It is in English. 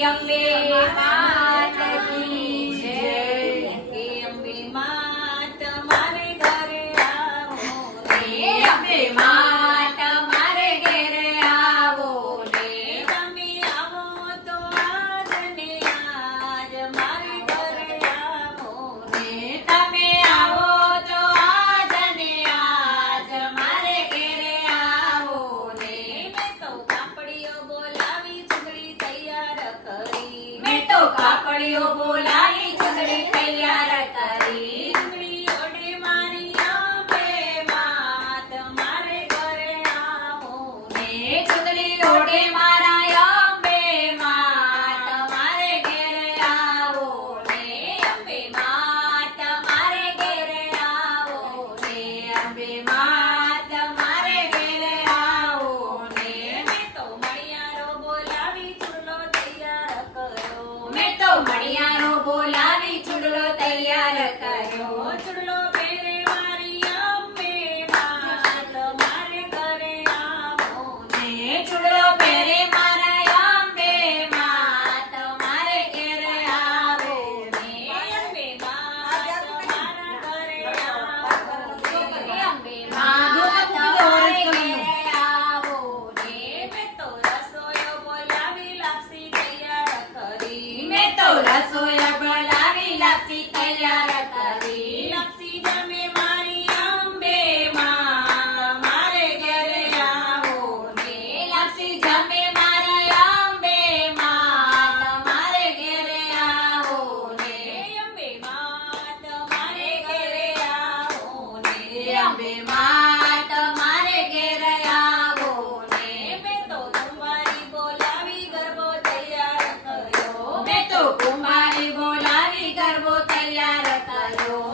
young lady. કાપડિયો બોલાય that's the way I ride. 좋아요.